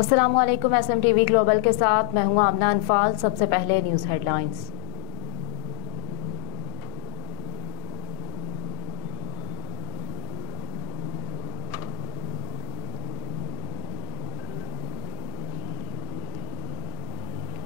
अस्सलामुअलैकुम। SMTV global के साथ मैं हूं आमना अनफाल। सबसे पहले न्यूज़ हेडलाइंस।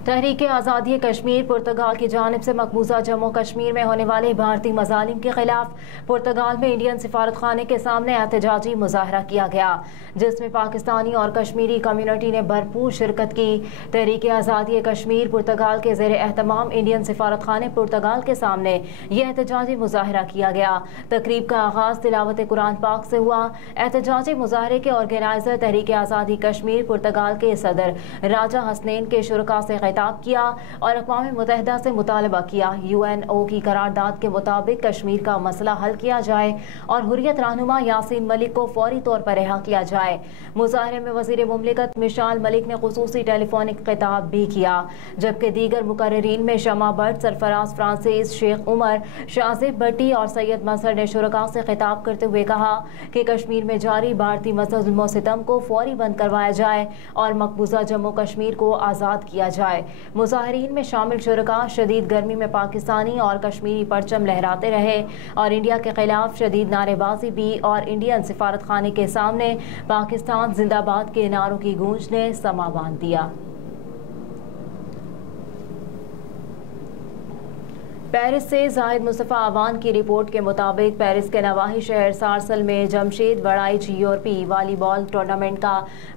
तहरीक आज़ादी कश्मीर पुर्तगाल की जानिब से मकबूजा जम्मू कश्मीर में होने वाले भारतीय मजालिम के खिलाफ पुर्तगाल में इंडियन सिफारत खाने के सामने एहतजाजी मुजाहरा किया गया, जिसमें पाकिस्तानी और कश्मीरी कम्युनिटी ने भरपूर शिरकत की। तहरीक आज़ादी कश्मीर पुर्तगाल के ज़ेर एहतमाम इंडियन सिफारत खाने पुर्तगाल के सामने यह एहतजाजी मुजाहरा किया गया। तकरीब का आगाज़ तिलावत कुरान पाक से हुआ। एहतजाजी मुजाहरे के ऑर्गेनाइजर तहरीक आज़ादी कश्मीर पुर्तगाल के सदर राजा हसनैन के शुरका से खिताब किया और अक़वाम मुत्तहिदा से मुतालबा किया UNO की करारदाद के मुताबिक कश्मीर का मसला हल किया जाए और हुर्रियत रहनुमा यासीन मलिक को फौरी तौर पर रिहा किया जाए। मुजाहरे में वज़ीर मुमलिकत मिशाल मलिक ने खुसूसी टेलीफोनिक खिताब भी किया, जबकि दीगर मुकर्रिरीन में शमा भट्ट, सरफराज फ्रांसिस, शेख उमर, शाजिब भट्टी और सैयद मसर ने शुरका से खिताब करते हुए कहा कि कश्मीर में जारी भारतीय ज़ुल्म सितम को फौरी बंद करवाया जाए और मकबूजा जम्मू कश्मीर को आज़ाद किया जाए। मुजाहिरीन में शामिल शुरका शदीद गर्मी में पाकिस्तानी और कश्मीरी परचम लहराते रहे और इंडिया के खिलाफ शदीद नारेबाजी भी और इंडियन सिफारत खाने के सामने पाकिस्तान जिंदाबाद के नारों की गूंज ने समा बांध दिया। पेरिस से जाहिद मुस्तफ़ा अवान की रिपोर्ट के मुताबिक पेरिस के नवाही शहर सारसल में जमशेद वड़ाइच यूरोपीय वॉलीबॉल टूर्नामेंट का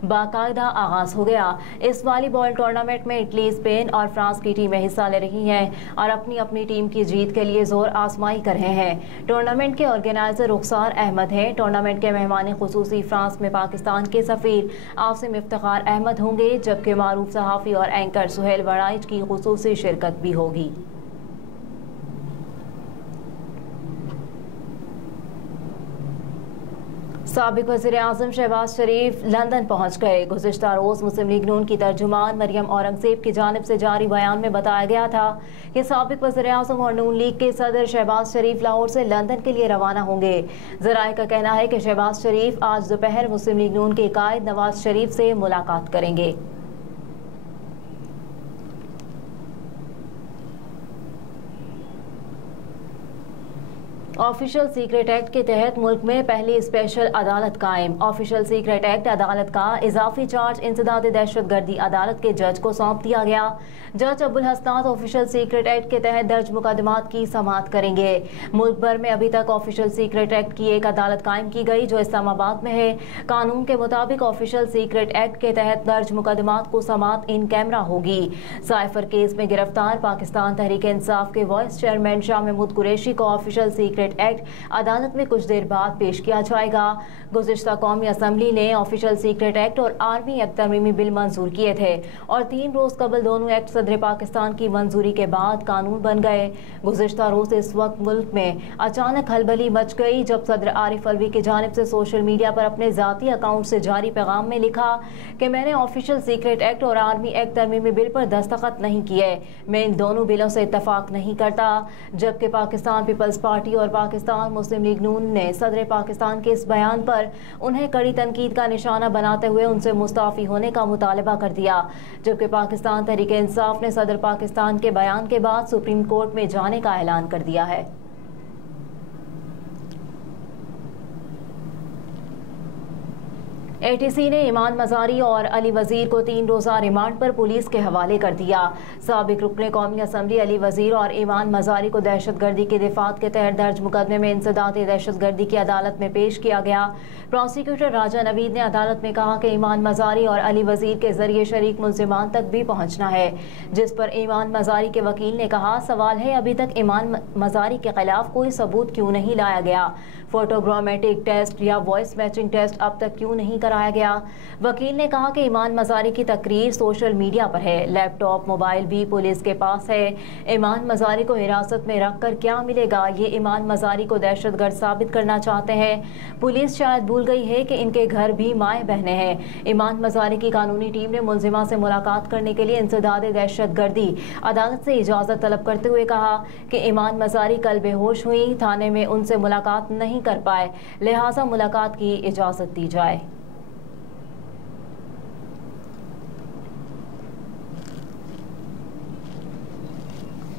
बाकायदा आगाज हो गया। इस वॉलीबॉल टूर्नामेंट में इटली, स्पेन और फ्रांस की टीमें हिस्सा ले रही हैं और अपनी अपनी टीम की जीत के लिए जोर आजमाई कर रहे हैं। टूर्नामेंट के ऑर्गेनाइजर रुखसार अहमद हैं। टूर्नामेंट के मेहमान खुसूसी फ्रांस में पाकिस्तान के सफीर आसिम इफ्तिखार अहमद होंगे, जबकि मारूफ सहाफ़ी और एंकर सुहेल वड़ाइच की खुसूसी शिरकत भी होगी। साबिक वज़ीर-ए-आज़म शहबाज शरीफ लंदन पहुँच गए। गुज़िश्ता रोज़ मुस्लिम लीग नून की तर्जुमान मरियम औरंगज़ेब की जानिब से जारी बयान में बताया गया था कि साबिक वज़ीर-ए-आज़म और नून लीग के सदर शहबाज शरीफ लाहौर से लंदन के लिए रवाना होंगे। ज़राए का कहना है कि शहबाज शरीफ आज दोपहर मुस्लिम लीग नून के कायद नवाज शरीफ से मुलाकात करेंगे। ऑफिशियल सीक्रेट एक्ट के तहत मुल्क में पहली स्पेशल अदालत कायम। ऑफिशियल सीक्रेट एक्ट अदालत का इजाफी चार्ज इंसदाद दहशतगर्दी अदालत के जज को सौंप दिया गया। जज अब्दुल हसनात ऑफिशियल सीक्रेट एक्ट के तहत दर्ज मुकदमात की समाअत करेंगे। मुल्क भर में अभी तक ऑफिशियल सीक्रेट एक्ट की एक अदालत कायम की गई जो इस्लामाबाद में है। कानून के मुताबिक ऑफिशियल सीक्रेट एक्ट के तहत दर्ज मुकदमात को समाअत इन कैमरा होगी। साइफर केस में गिरफ्तार पाकिस्तान तहरीक इंसाफ के वाइस चेयरमैन शाह महमूद कुरैशी को ऑफिशियल सीक्रेट एक्ट अदालत में कुछ देर बाद पेश किया जाएगा। गुज़िश्ता कौमी असम्बली ने ऑफिशियल सीक्रेट एक्ट और आर्मी एक्ट तरमीमी बिल मंजूर किए थे और 3 रोज कबल दोनों एक्ट सदर पाकिस्तान की मंजूरी के बाद कानून बन गए। गुज़िश्ता रोज इस वक्त मुल्क में अचानक खलबली मच गई जब सदर आरिफ अलवी की जानिब से सोशल मीडिया पर अपने जाती अकाउंट से जारी पैगाम में लिखा कि मैंने ऑफिशियल सीक्रेट एक्ट और आर्मी एक्ट तरमीमी बिल पर दस्तखत नहीं किए, मैं इन दोनों बिलों से इत्तफाक नहीं करता। जबकि पाकिस्तान पीपल्स पार्टी और पाकिस्तान मुस्लिम लीग नून ने सदर पाकिस्तान के इस बयान पर उन्हें कड़ी तनकीद का निशाना बनाते हुए उनसे मुस्ताफी होने का मुतालबा कर दिया। जबकि पाकिस्तान तहरीक इंसाफ ने सदर पाकिस्तान के बयान के बाद सुप्रीम कोर्ट में जाने का ऐलान कर दिया है। ATC ने ईमान मज़ारी और अली वज़ीर को 3 रोज़ा रिमांड पर पुलिस के हवाले कर दिया। साबिक रुकने कौमी असम्बली अली वज़ीर और ईमान मज़ारी को दहशतगर्दी के दिफात के तहत दर्ज मुकदमे में इंसदाद दहशतगर्दी की अदालत में पेश किया गया। प्रोसिक्यूटर राजा नवीद ने अदालत में कहा कि ईमान मज़ारी और अली वज़ीर के जरिए शरीक मुल्ज़िमान तक भी पहुँचना है, जिस पर ईमान मज़ारी के वकील ने कहा सवाल है अभी तक ईमान मज़ारी के खिलाफ कोई सबूत क्यों नहीं लाया गया, फोटोग्रामेटिक टेस्ट या वॉइस मैचिंग टेस्ट अब तक क्यों नहीं कराया गया। वकील ने कहा कि ईमान मज़ारी की तकरीर सोशल मीडिया पर है, लैपटॉप मोबाइल भी पुलिस के पास है। ईमान मज़ारी को हिरासत में रखकर क्या मिलेगा, ये ईमान मज़ारी को दहशतगर्द साबित करना चाहते हैं। पुलिस शायद भूल गई है कि इनके घर भी माएँ बहनें हैं। ईमान मज़ारी की कानूनी टीम ने मुल्जिमा से मुलाकात करने के लिए इंसदाद दहशतगर्दी अदालत से इजाज़त तलब करते हुए कहा कि ईमान मज़ारी कल बेहोश हुई, थाने में उनसे मुलाकात नहीं कर पाए, लिहाजा मुलाकात की इजाज़त दी जाए।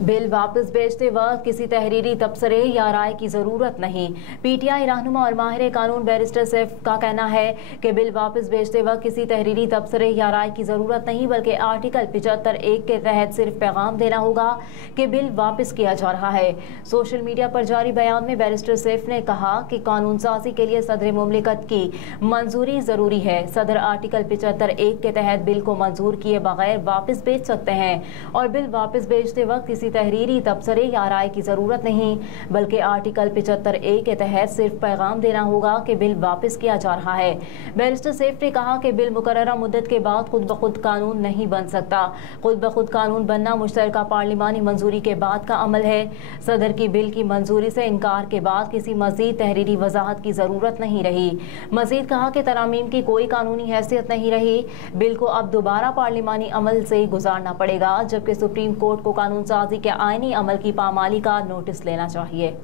बिल वापस भेजते वक्त किसी तहरीरी तबसरे या राय की जरूरत नहीं। पीटीआई रहनुमा और माहिर कानून बैरिस्टर सैफ का कहना है कि बिल वापस भेजते वक्त किसी तहरीरी तबसरे या राय की जरूरत नहीं, बल्कि आर्टिकल 75(1) के तहत सिर्फ पैगाम देना होगा कि बिल वापस किया जा रहा है। सोशल मीडिया पर जारी बयान में बैरिस्टर सैफ ने कहा कि कानून साजी के लिए सदर मुमलिकत की मंजूरी जरूरी है। सदर आर्टिकल 75(1) के तहत बिल को मंजूर किए बगैर वापस भेज सकते हैं और बिल वापस भेजते वक्त किसी तहरीरी तबसरे या राय की जरूरत नहीं, बल्कि आर्टिकल 75(1) के तहत सिर्फ पैगाम देना होगा कि बिल वापस किया जा रहा है। बैरिस्टर सैफ ने कहा कि बिल मुकर्ररा मुद्दत के बाद खुद ब खुद कानून नहीं बन सकता। खुद ब खुद कानून बनना मुश्तरका पार्लिमानी मंजूरी के बाद का अमल है। सदर की बिल की मंजूरी से इनकार के बाद किसी मजीद तहरीरी वजाहत की जरूरत नहीं रही। मजीद कहा कि तरामीम की कोई कानूनी हैसियत नहीं रही। बिल को अब दोबारा पार्लिमानी अमल से गुजारना पड़ेगा, जबकि सुप्रीम कोर्ट को कानून साजी के आईनी अमल की पामाली का नोटिस लेना चाहिए।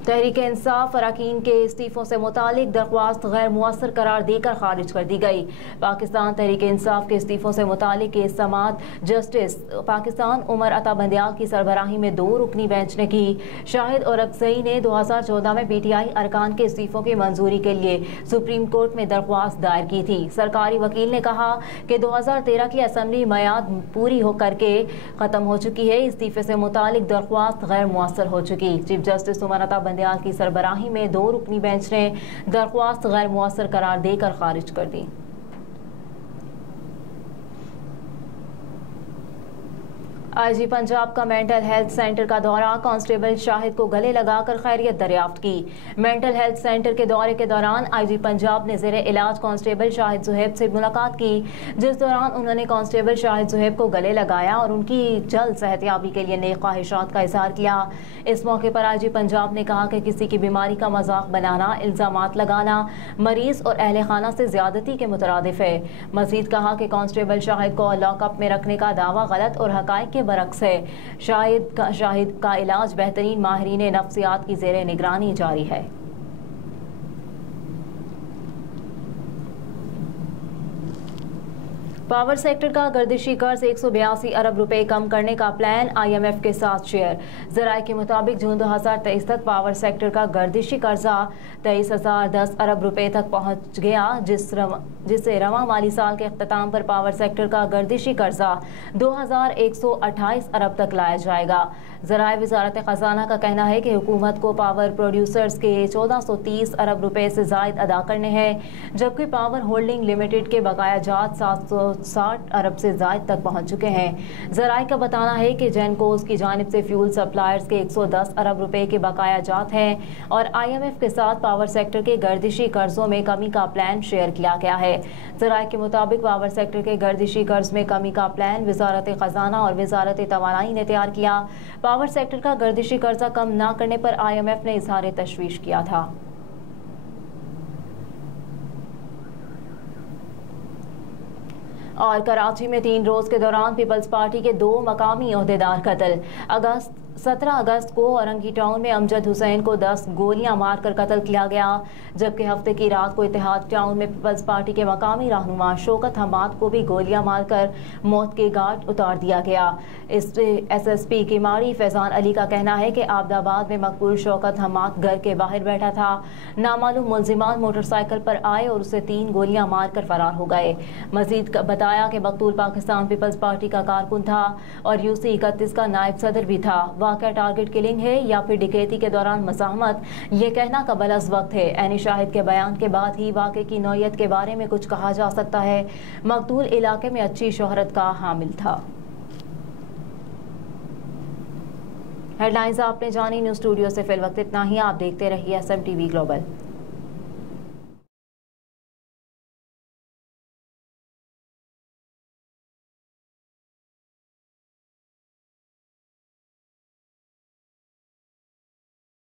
तहरीक इंसाफ अरकान के इस्तीफों से मुतालिक दरख्वास्त गैर मुअस्सर करार देकर खारिज कर दी गई। पाकिस्तान तहरीक इंसाफ के इस्तीफों से मुतालिक केस समाअत जस्टिस पाकिस्तान उमर अता बंदियाल की सरबराही में 2 रुकनी बेंच ने की। शाहिद और अक्सई ने 2014 में पीटीआई अरकान के इस्तीफों की मंजूरी के लिए सुप्रीम कोर्ट में दरख्वास्त दायर की थी। सरकारी वकील ने कहा कि 2013 की असम्बली मयाद पूरी हो करके खत्म हो चुकी है। इस्तीफे से मुतालिक दरख्वास्त गैर मुअस्सर हो चुकी। चीफ जस्टिस उमर अता बंदियाल की सरबराही में 2 रुकनी बेंच ने दरख्वास्त गैर मुअस्सर करार देकर खारिज कर दी। आईजी पंजाब का मेंटल हेल्थ सेंटर का दौरा, कांस्टेबल शाहिद को गले लगाकर खैरियत दरियाफ्त की। मेंटल हेल्थ सेंटर के दौरे के दौरान आईजी पंजाब ने ज़ेरे इलाज कांस्टेबल शाहिद ज़ुहैब से मुलाकात की, जिस दौरान उन्होंने कांस्टेबल शाहिद ज़ुहैब को गले लगाया और उनकी जल्द सेहतयाबी के लिए नेक ख्वाहिशात का इजहार किया। इस मौके पर आईजी पंजाब ने कहा कि किसी की बीमारी का मजाक बनाना, इल्जामात लगाना मरीज और अहले खाना से ज्यादती के मुतरादिफ है। मजीद कहा कि कांस्टेबल शाहिद को लॉकअप में रखने का दावा गलत और हकायक के बरक्स है। शाहिद का इलाज बेहतरीन माहिरीन नफ्सियात की ज़ेरे निगरानी जारी है। पावर सेक्टर का गर्दिशी कर्ज 182 अरब रुपए कम करने का प्लान IMF के साथ शेयर। ज़राए के मुताबिक जून 2023 तक पावर सेक्टर का गर्दिशी कर्जा 23,010 अरब रुपए तक पहुंच गया, जिससे रवां माली साल के अख्ताम पर पावर सेक्टर का गर्दिशी कर्जा 2,128 अरब तक लाया जाएगा। ज़राए वज़ारत ख़जाना का कहना है कि हुकूमत को पावर प्रोड्यूसर्स के 1430 अरब रुपए से ज़ायद अदा करने हैं, जबकि पावर होल्डिंग लिमिटेड के बकाया जात 760 अरब से ज़ायद तक पहुँच चुके हैं। ज़राए का बताना है कि जेनकोस की जानिब से फ्यूल सप्लायर्स के 110 अरब रुपए के बकाया जात हैं और IMF के साथ पावर सेक्टर के गर्दिशी कर्जों में कमी का प्लान शेयर किया गया है। ज़राए के मुताबिक पावर सेक्टर के गर्दिशी कर्ज में कमी का प्लान वज़ारत ख़जाना और वज़ारत तवानाई ने तैयार किया। पावर सेक्टर का गर्दिशी कर्जा कम न करने पर IMF ने इज़हार तशवीश किया था। और कराची में 3 रोज के दौरान पीपल्स पार्टी के 2 मकामी ओहदेदार कत्ल। 17 अगस्त को औरंगी टाउन में अमजद हुसैन को 10 गोलियां मारकर कत्ल किया गया, जबकि हफ्ते की रात को इत्तेहाद टाउन में पीपल्स पार्टी के मकामी रहनुमा शौकत हमाद को भी गोलियां मारकर मौत के घाट उतार दिया गया। इस SSP किमाड़ी फैजान अली का कहना है कि आबदाबाद में मकबूल शौकत हमाद घर के बाहर बैठा था। नामालूम मुलजिमान मोटरसाइकिल पर आए और उसे 3 गोलियां मारकर फरार हो गए। मजीद बताया कि मकतूल पाकिस्तान पीपल्स पार्टी का कारकुन था और UC 31 का नायब सदर भी था। वाक़या टारगेट किलिंग है या फिर डिकैती के दौरान मज़ाहमत, ये कहना कबल अज़ वक्त है। ऐनी शाहिद के बयान के बाद ही वाक़े की नौयत के बारे में कुछ कहा जा सकता है। मकतूल इलाके में अच्छी शोहरत का हामिल था। हेडलाइंस आपने जानी। न्यूज़ स्टूडियो से फिल वक्त इतना ही। आप देखते रहिए SMTV ग्लोबल।